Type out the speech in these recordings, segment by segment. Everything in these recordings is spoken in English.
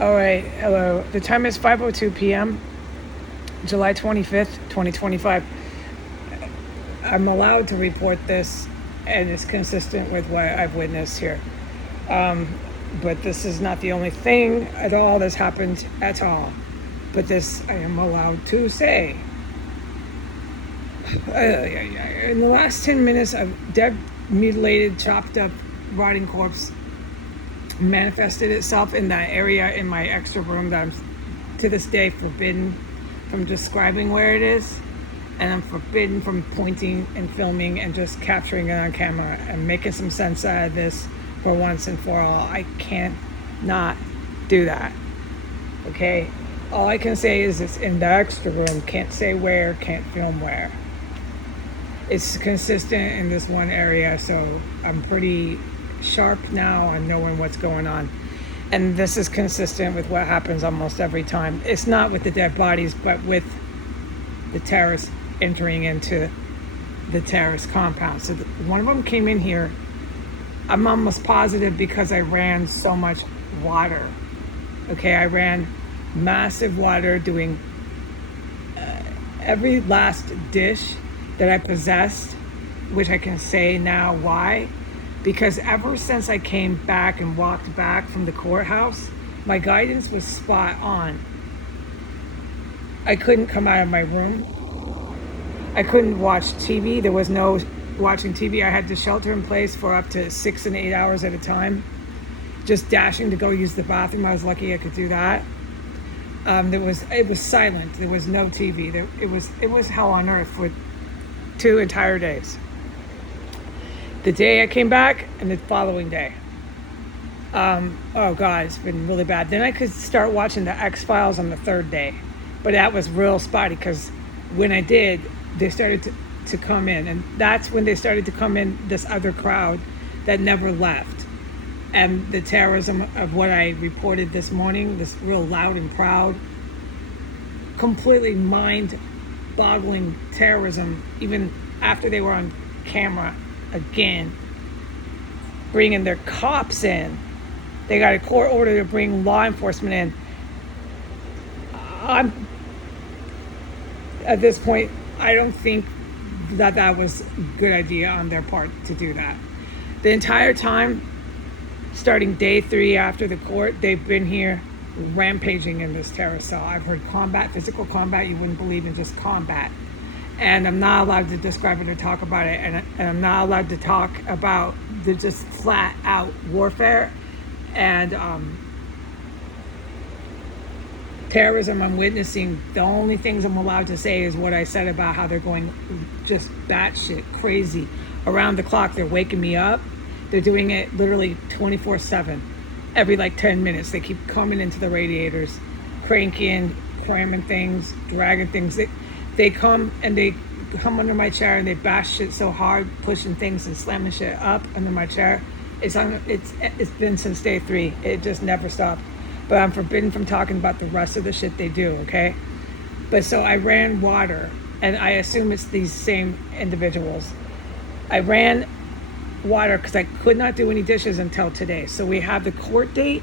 All right, hello. The time is 5:02 p.m., July 25th, 2025. I'm allowed to report this, and it's consistent with what I've witnessed here. But this is not the only thing at all that's happened at all. But this I am allowed to say. In the last 10 minutes, a dead, mutilated, chopped up, rotting corpse manifested itself in that area in my extra room that I'm to this day forbidden from describing where it is, and I'm forbidden from pointing and filming and just capturing it on camera and making some sense out of this for once and for all. I can't not do that. Okay, all I can say is it's in the extra room. Can't say where, can't film where. It's consistent in this one area, so I'm pretty sharp now on knowing what's going on. And this is consistent with what happens almost every time. It's not with the dead bodies, but with the terrorists entering into the terrorist compound. So one of them came in here, I'm almost positive, because I ran so much water. Okay, I ran massive water doing every last dish that I possessed, which I can say now why. Because ever since I came back and walked back from the courthouse, my guidance was spot on. I couldn't come out of my room. I couldn't watch TV. There was no watching TV. I had to shelter in place for up to 6 and 8 hours at a time. Just dashing to go use the bathroom. I was lucky I could do that. It was silent. There was no TV. It was hell on earth for 2 entire days. The day I came back and the following day. Oh God, it's been really bad. Then I could start watching the X-Files on the third day. But that was real spotty, because when I did, they started to come in. And that's when they started to come in, this other crowd that never left. And the terrorism of what I reported this morning, this real loud and proud, completely mind-boggling terrorism, even after they were on camera. Again, bringing their cops in. They got a court order to bring law enforcement in. At this point, I don't think that was a good idea on their part to do that. The entire time, starting day 3 after the court, they've been here rampaging in this terrorist cell. I've heard combat, physical combat you wouldn't believe in, just combat. And I'm not allowed to describe it or talk about it. And I'm not allowed to talk about the just flat out warfare and terrorism I'm witnessing. The only things I'm allowed to say is what I said about how they're going just batshit crazy. Around the clock, they're waking me up. They're doing it literally 24/7. Every 10 minutes, they keep coming into the radiators, cranking, cramming things, dragging things. They come and they come under my chair and they bash shit so hard, pushing things and slamming shit up under my chair. It's been since day 3. It just never stopped. But I'm forbidden from talking about the rest of the shit they do, okay? But so I ran water, and I assume it's these same individuals. I ran water because I could not do any dishes until today. So we have the court date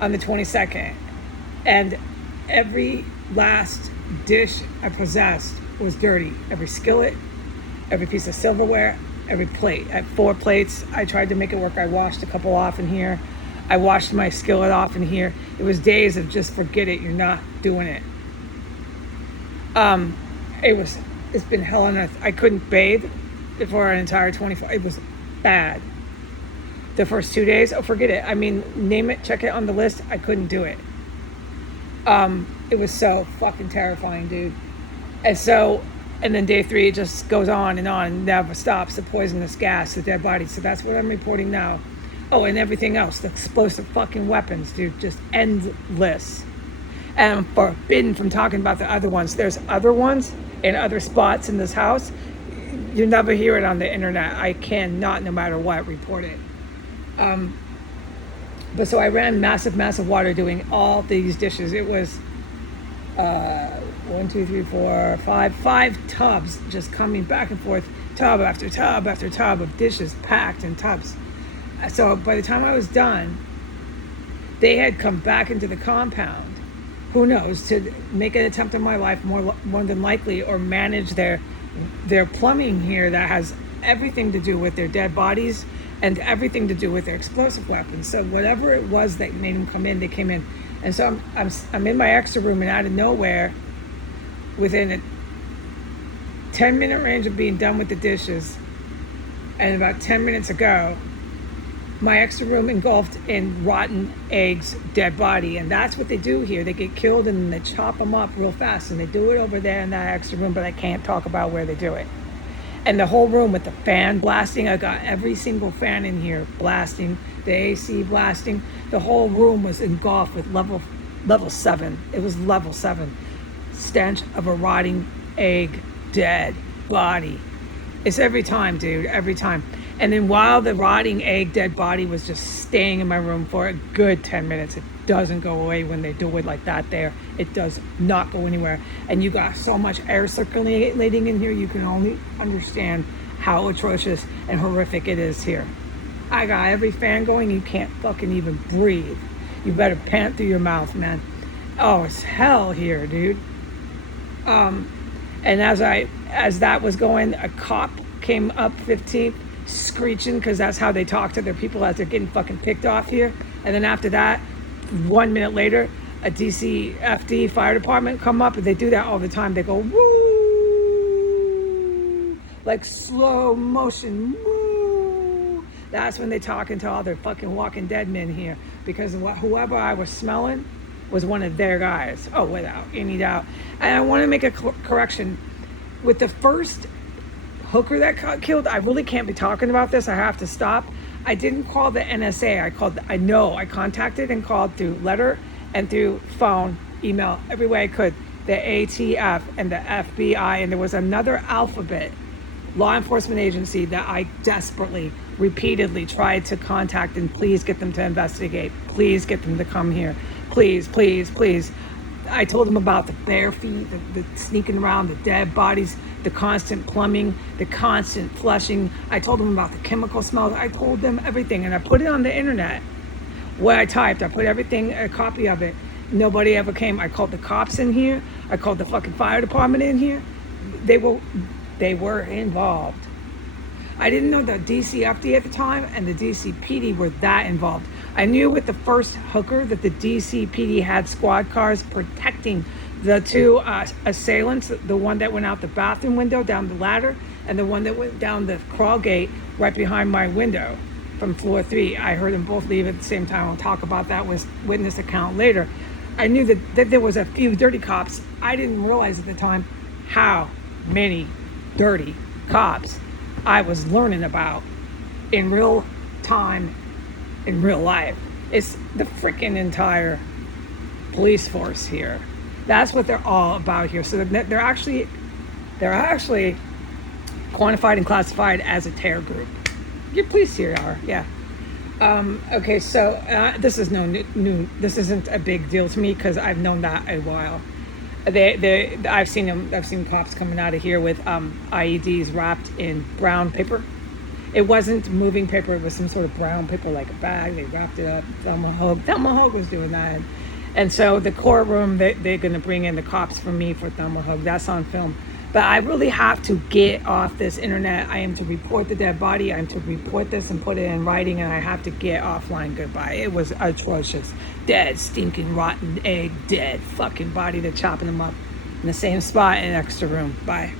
on the 22nd, and every last dish I possessed was dirty. Every skillet, every piece of silverware, every plate. I had 4 plates. I tried to make it work. I washed a couple off in here. I washed my skillet off in here. It was days of just forget it. You're not doing it. It's been hell on earth. I couldn't bathe for an entire 24. It was bad. The first 2 days, forget it. I mean, name it, check it on the list. I couldn't do it. It was so fucking terrifying, dude. And then day 3, it just goes on, never stops. The poisonous gas, the dead bodies. So that's what I'm reporting now. Oh, and everything else, the explosive fucking weapons, dude, just endless. And I'm forbidden from talking about the other ones. There's other ones in other spots in this house. You never hear it on the internet. I cannot, no matter what, report it. But so I ran massive water doing all these dishes. It was 1, 2, 3, 4, 5 tubs just coming back and forth, tub after tub after tub of dishes packed in tubs. So by the time I was done, They had come back into the compound, who knows, to make an attempt on my life, more than likely, or manage their plumbing here that has everything to do with their dead bodies and everything to do with their explosive weapons. So whatever it was that made them come in, they came in. And so I'm in my extra room, and out of nowhere, within a 10-minute range of being done with the dishes, and about 10 minutes ago, my extra room engulfed in rotten eggs, dead body. And that's what they do here. They get killed and they chop them up real fast, and they do it over there in that extra room, but I can't talk about where they do it. And the whole room with the fan blasting, I got every single fan in here blasting, the AC blasting. The whole room was engulfed with level 7. It was level 7. Stench of a rotting egg, dead body. It's every time, dude, every time. And then while the rotting egg, dead body was just staying in my room for a good 10 minutes, it doesn't go away when they do it like that there. It does not go anywhere. And you got so much air circulating in here, you can only understand how atrocious and horrific it is here. I got every fan going, you can't fucking even breathe. You better pant through your mouth, man. Oh, it's hell here, dude. And as that was going, a cop came up 15th, screeching, because that's how they talk to their people as they're getting fucking picked off here. And then after that, 1 minute later, a DCFD fire department come up, and they do that all the time. They go woo, like slow motion, woo. That's when they talking to all their fucking Walking Dead men here, because whoever I was smelling was one of their guys. Oh, without any doubt. And I want to make a correction. With the first hooker that got killed, I really can't be talking about this. I have to stop. I didn't call the NSA. I contacted and called through letter and through phone, email, every way I could. The ATF and the FBI, and there was another alphabet law enforcement agency that I desperately, repeatedly tried to contact and please get them to investigate. Please get them to come here. Please, please, please. I told them about the bare feet, the sneaking around, the dead bodies, the constant plumbing, the constant flushing. I told them about the chemical smells. I told them everything, and I put it on the internet. What I typed, I put everything, a copy of it. Nobody ever came. I called the cops in here. I called the fucking fire department in here. They were involved. I didn't know the DCFD at the time and the DCPD were that involved. I knew with the first hooker that the DCPD had squad cars protecting the two assailants, the one that went out the bathroom window down the ladder, and the one that went down the crawl gate right behind my window from floor 3. I heard them both leave at the same time. I'll talk about that with witness account later. I knew that there was a few dirty cops. I didn't realize at the time how many dirty cops I was learning about in real time, in real life. It's the freaking entire police force here. That's what they're all about here. So they're actually quantified and classified as a terror group. Your police here are, yeah. Okay, so this is no new. This isn't a big deal to me because I've known that a while. I've seen cops coming out of here with IEDs wrapped in brown paper. It wasn't moving paper. It was some sort of brown paper, like a bag. They wrapped it up. Thelma Hogue was doing that. And so the courtroom, they're going to bring in the cops for me for Thelma Hogue. That's on film. But I really have to get off this internet. I am to report the dead body. I am to report this and put it in writing, and I have to get offline. Goodbye. It was atrocious. Dead, stinking, rotten egg, dead fucking body. They're chopping them up in the same spot in an extra room. Bye.